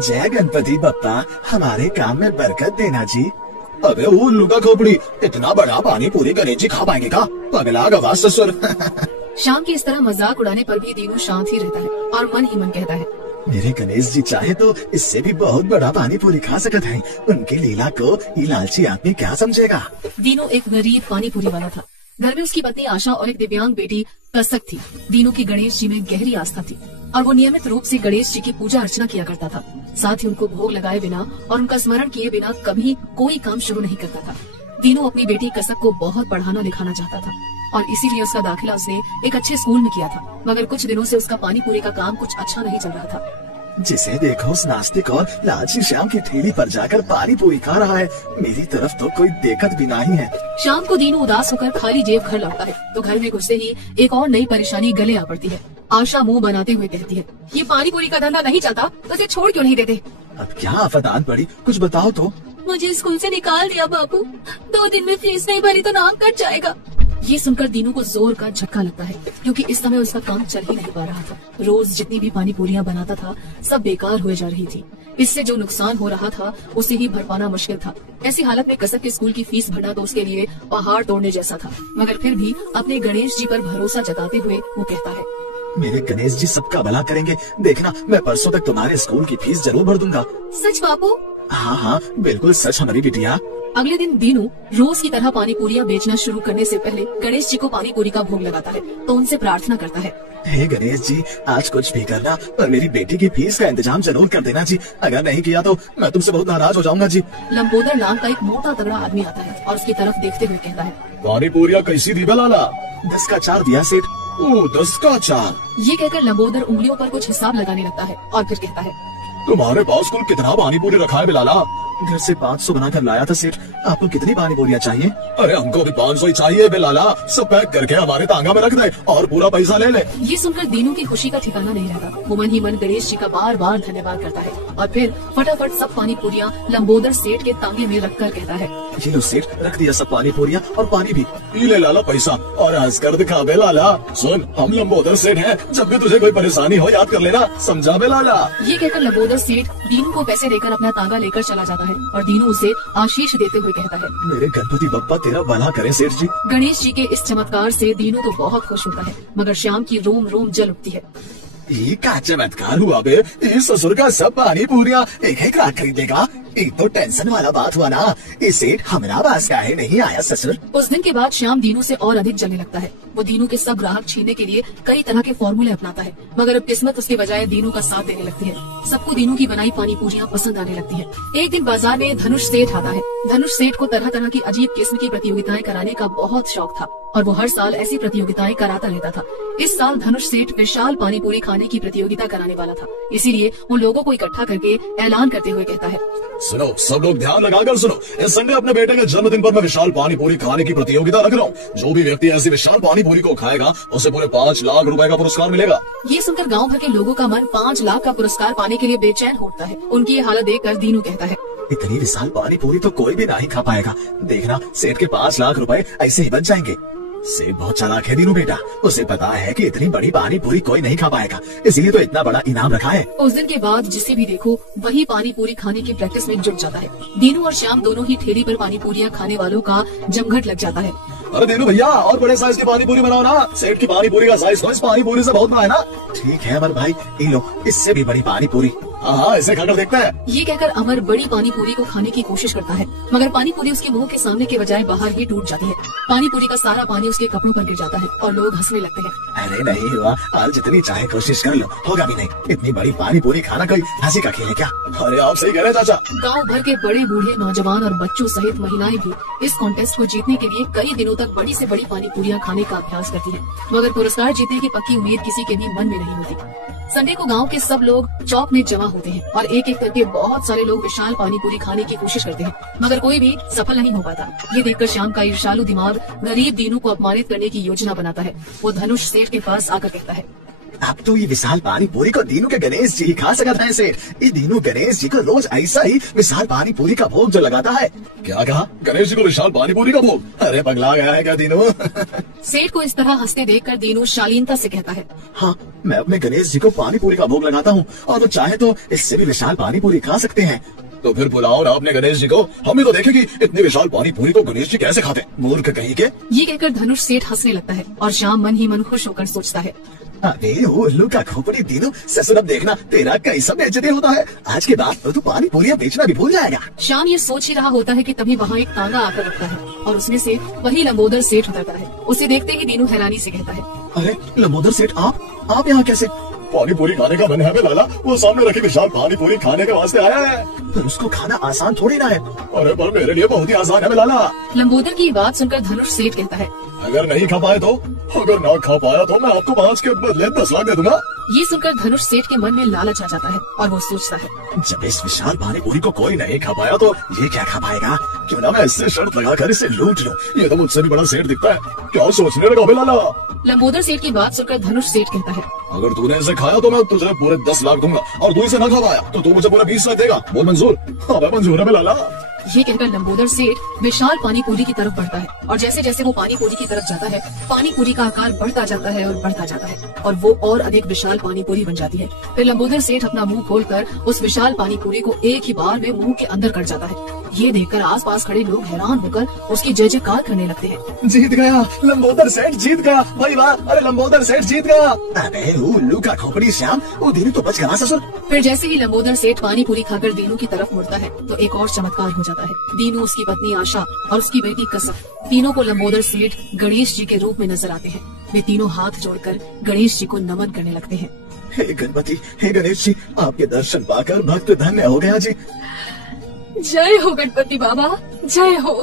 जय गणपति बप्पा, हमारे काम में बरकत देना जी। अबे वो लुका खोपड़ी, इतना बड़ा पानी पूरी गणेश जी खा पाएंगे का? पगला गवा ससुर। शाम की इस तरह मजाक उड़ाने पर भी दीनू शांत ही रहता है और मन ही मन कहता है, मेरे गणेश जी चाहे तो इससे भी बहुत बड़ा पानी पूरी खा सकते हैं। उनकी लीला को ये लालची आदमी क्या समझेगा। दीनू एक गरीब पानी पूरी वाला था। घर में उसकी पत्नी आशा और एक दिव्यांग बेटी कसक थी। दीनू की गणेश जी में गहरी आस्था थी और वो नियमित रूप से गणेश जी की पूजा अर्चना किया करता था। साथ ही उनको भोग लगाए बिना और उनका स्मरण किए बिना कभी कोई काम शुरू नहीं करता था। दीनू अपनी बेटी कसक को बहुत पढ़ाना लिखाना चाहता था और इसीलिए उसका दाखिला उसने एक अच्छे स्कूल में किया था। मगर कुछ दिनों से उसका पानी पूरी का काम कुछ अच्छा नहीं चल रहा था। जिसे देखो उस नास्तिक और लालची श्याम की ठेली पर जाकर पानी पूरी खा रहा है। मेरी तरफ तो कोई देखत भी नहीं है। शाम को दीनू उदास होकर खाली जेब घर लौटता है तो घर में घुसते ही एक और नई परेशानी गले आ पड़ती है। आशा मुंह बनाते हुए कहती है, ये पानी पूरी का धंधा नहीं चलता तो इसे छोड़ क्यों नहीं देते? अब क्या आफत आन पड़ी, कुछ बताओ तो। मुझे स्कूल से निकाल दिया बाबू, 2 दिन में फीस नहीं भरी तो नाम कट जाएगा। ये सुनकर दीनू को जोर का झटका लगता है क्योंकि इस समय उसका काम चल ही नहीं पा रहा था। रोज जितनी भी पानी पूरियां बनाता था सब बेकार हुए जा रही थी। इससे जो नुकसान हो रहा था उसे ही भर पाना मुश्किल था। ऐसी हालत में कसक के स्कूल की फीस भरना तो उसके लिए पहाड़ तोड़ने जैसा था। मगर फिर भी अपने गणेश जी पर भरोसा जताते हुए वो कहता है, मेरे गणेश जी सबका भला करेंगे। देखना मैं परसों तक तुम्हारे स्कूल की फीस जरूर भर दूंगा। सच बापू? हाँ हाँ बिल्कुल सच हमारी बिटिया। अगले दिन दीनू रोज की तरह पानी पूरियां बेचना शुरू करने से पहले गणेश जी को पानी पूरी का भोग लगाता है तो उनसे प्रार्थना करता है, हे गणेश जी आज कुछ भी करना पर मेरी बेटी की फीस का इंतजाम जरूर कर देना जी। अगर नहीं किया तो मैं तुमसे बहुत नाराज हो जाऊंगा जी। लंबोदर नाम का एक मोटा तगड़ा आदमी आता है और उसकी तरफ देखते हुए कहता है, पानी पूरियां कैसी दी लाला? 10 का 4 दिया सेठ। ओह 10 का 4। ये कहकर लंबोदर उंगलियों पर कुछ हिसाब लगाने लगता है और फिर कहता है, तुम्हारे पास कुल कितना पानी पूरी रखा है बिलाला? घर से 500 बनाकर लाया था सेठ। आपको कितनी पानी पूरियां चाहिए? अरे हमको भी 500 ही चाहिए बिलाला। सब पैक करके हमारे तांगा में रख दे और पूरा पैसा ले ले। ये सुनकर दीनू की खुशी का ठिकाना नहीं रहता। वो मन ही मन गणेश जी का बार बार धन्यवाद करता है और फिर फटाफट सब पानी पूरियां लंबोदर सेठ के तांगे में रखकर कहता है, ये लो सेठ रख दिया सब पानी पूरियां और पानी भी। ले लाला पैसा और हंस कर दिखा बे लाला। सुन हम लंबोदर सेठ हैं, जब भी तुझे कोई परेशानी हो याद कर लेना, समझा बे लाला। ये कहकर लंबोदर सेठ दीनू को पैसे देकर अपना तांगा लेकर चला जाता है और दीनू उसे आशीष देते हुए कहता है, मेरे गणपति बप्पा तेरा भला करे सेठ जी। गणेश जी के इस चमत्कार से दीनू तो बहुत खुश होता है मगर श्याम की रोम रोम जल उठती है। ये क्या चमत्कार हुआ बे? इस ससुर का सब पानी पूरियां एक रात खरीदेगा। एक तो टेंशन वाला बात हुआ ना। इस सेठ हमारा पास काहे नहीं आया ससुर? उस दिन के बाद श्याम दीनू से और अधिक जलने लगता है। वो दीनू के सब ग्राहक छीनने के लिए कई तरह के फॉर्मूले अपनाता है मगर अब किस्मत उसके बजाय दीनू का साथ देने लगती है। सबको दीनू की बनाई पानी पूरियां पसंद आने लगती है। एक दिन बाजार में धनुष सेठ आता है। धनुष सेठ को तरह तरह की अजीब किस्म की प्रतियोगिताएं कराने का बहुत शौक था और वो हर साल ऐसी प्रतियोगिताएं कराता रहता था। इस साल धनुष सेठ विशाल पानी पूरी खाने की प्रतियोगिता कराने वाला था। इसीलिए वो लोगों को इकट्ठा करके ऐलान करते हुए कहता है, सुनो सब लोग ध्यान लगाकर सुनो। इस संडे अपने बेटे के जन्मदिन पर मैं विशाल पानी पूरी खाने की प्रतियोगिता रख रहा हूँ। जो भी व्यक्ति ऐसी विशाल पानी पूरी को खाएगा उसे पूरे 5 लाख रुपए का पुरस्कार मिलेगा। ये सुनकर गांव भर के लोगों का मन 5 लाख का पुरस्कार पाने के लिए बेचैन होता है। उनकी ये हालत देखकर दीनू कहता है, इतनी विशाल पानी पूरी तो कोई भी नहीं खा पाएगा। देखना सेठ के 5 लाख रुपए ऐसे ही बच जाएंगे। सेठ बहुत चालाक है दीनू बेटा, उसे पता है कि इतनी बड़ी पानी पूरी कोई नहीं खा पाएगा, इसीलिए तो इतना बड़ा इनाम रखा है। उस दिन के बाद जिसे भी देखो वही पानी पूरी खाने की प्रैक्टिस में जुट जाता है। दीनू और श्याम दोनों ही ठेली पर पानी पूरियां खाने वालों का जमघट लग जाता है। अरे दीनू भैया और बड़े साइज की पानी पूरी बनाओ ना। सेठ की पानी पूरी का साइज तो इस पानी पूरी से बहुत बड़ा है ना। ठीक है अमर भाई, ये लो इससे भी बड़ी पानी पूरी। हाँ इसे खाकर देखते हैं। ये कहकर अमर बड़ी पानी पूरी को खाने की कोशिश करता है मगर पानी पूरी उसके मुंह के सामने के बजाय बाहर ही टूट जाती है। पानी पूरी का सारा पानी उसके कपड़ों पर गिर जाता है और लोग हंसने लगते हैं। अरे नहीं हुआ, और जितनी चाहे कोशिश कर लो, होगा भी नहीं। इतनी बड़ी पानी पूरी खाना कोई हंसी का खेल है क्या? अरे आप सही कह रहे चाचा। गाँव भर के बड़े बूढ़े नौजवान और बच्चों सहित महिलाएं भी इस कॉन्टेस्ट को जीतने के लिए कई दिनों तक बड़ी से बड़ी पानी पूरियां खाने का अभ्यास करती है मगर पुरस्कार जीतने की पक्की उम्मीद किसी के भी मन में नहीं होती। संडे को गांव के सब लोग चौक में जमा होते हैं और एक एक करके बहुत सारे लोग विशाल पानी पूरी खाने की कोशिश करते हैं मगर कोई भी सफल नहीं हो पाता। ये देखकर श्याम का ईर्ष्यालु दिमाग गरीब दीनू को अपमानित करने की योजना बनाता है। वो धनुष सेठ के पास आकर कहता है, अब तो ये विशाल पानी पूरी को दीनू के गणेश जी खा सकता है सेठ। ये दीनू गणेश जी को रोज ऐसा ही विशाल पानी पूरी का भोग जो लगाता है। क्या कहा? गणेश जी को विशाल पानी पूरी का भोग? अरे पगला गया है क्या दीनू? सेठ को इस तरह हंसते देखकर दीनू शालीनता से कहता है, हाँ, मैं अपने गणेश जी को पानी पूरी का भोग लगाता हूँ और वो चाहे तो इससे भी विशाल पानी पूरी खा सकते हैं। तो फिर बुलाओ ना अपने गणेश जी को, हम भी तो देखें कि इतनी विशाल पानी पूरी को गणेश जी कैसे खाते। मूर्ख कहीं के। ये कहकर धनुष सेठ हंसने लगता है और श्याम मन ही मन खुश होकर सोचता है, अरे उल्लू का खोपड़ी दीनू, ससुर अब देखना तेरा कैसा बेइज्जती होता है। आज के बाद तो तू पानी पूरी बेचना भी भूल जाएगा। श्याम ये सोच ही रहा होता है कि तभी वहाँ एक तांगा आकर रुकता है और उसमें से वही लंबोदर सेठ उतरता है। उसे देखते ही दीनू हैरानी से कहता है, अरे लंबोदर सेठ, आप यहाँ कैसे? पानी पूरी खाने का मन है बे लाला, वो सामने रखी विशाल पानी पूरी खाने के वास्ते आया है। पर उसको खाना आसान थोड़ी ना है। अरे पर मेरे लिए बहुत ही आसान है बे लाला। लंबोदर की बात सुनकर धनुष सेठ कहता है, अगर नहीं खा पाए तो? अगर ना खा पाया तो मैं आपको 5 के बदले 10 लाख दे दूंगा। ये सुनकर धनुष सेठ के मन में लालच आ जाता है और वो सोचता है, जब इस विशाल पानी पूरी को कोई नहीं खा पाया तो ये क्या खा पाएगा? क्यों ना मैं इससे शर्त लगाकर इसे लूट लूं। ये तो मुझसे भी बड़ा सेठ दिखता है। क्या सोचने लगा बे लाला? लंबोदर सेठ की बात सुनकर धनुष सेठ कहता है, अगर तूने इसे खाया तो मैं तुझे पूरे 10 लाख दूंगा और तू इसे न खा पाया तो तू मुझे पूरे 20 लाख देगा। बोल मंजूर? हाँ मंजूर है बे लाला। ये कहकर लंबोदर सेठ विशाल पानी पूरी की तरफ बढ़ता है और जैसे जैसे वो पानी पूरी की तरफ जाता है, पानी पूरी का आकार बढ़ता जाता है और बढ़ता जाता है और वो और अधिक विशाल पानी पूरी बन जाती है। फिर लंबोदर सेठ अपना मुंह खोलकर उस विशाल पानी पूरी को एक ही बार में मुंह के अंदर कर जाता है। ये देखकर आसपास खड़े लोग हैरान होकर उसकी जय जयकार करने लगते हैं। जीत गया लंबोदर सेठ, जीत गया भाई वाह। अरे लंबोदर सेठ जीत गया। अरे उल्लू का खोपड़ी श्याम, वो दीनू तो बच गया ससुर। फिर जैसे ही लंबोदर सेठ पानी पूरी खाकर दीनू की तरफ मुड़ता है तो एक और चमत्कार हो जाता है। दीनू, उसकी पत्नी आशा और उसकी बेटी कसम, तीनों को लंबोदर सेठ गणेश जी के रूप में नजर आते हैं। वे तीनों हाथ जोड़कर गणेश जी को नमन करने लगते हैं। हे गणपति, हे गणेश जी, आपके दर्शन पाकर भक्त धन्य हो गया जी। जय हो गणपति बाबा, जय हो।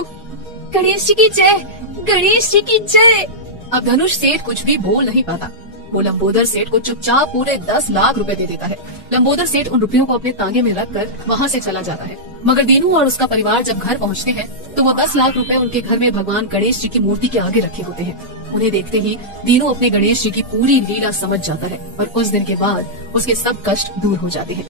गणेश जी की जय, गणेश जी की जय। अब धनुष सेठ कुछ भी बोल नहीं पाता। वो लंबोदर सेठ को चुपचाप पूरे 10 लाख रुपए दे देता है। लंबोदर सेठ उन रुपयों को अपने तांगे में रखकर वहाँ से चला जाता है। मगर दीनू और उसका परिवार जब घर पहुँचते हैं तो वो 10 लाख रुपए उनके घर में भगवान गणेश जी की मूर्ति के आगे रखे होते हैं। उन्हें देखते ही दीनू अपने गणेश जी की पूरी लीला समझ जाता है और उस दिन के बाद उसके सब कष्ट दूर हो जाते हैं।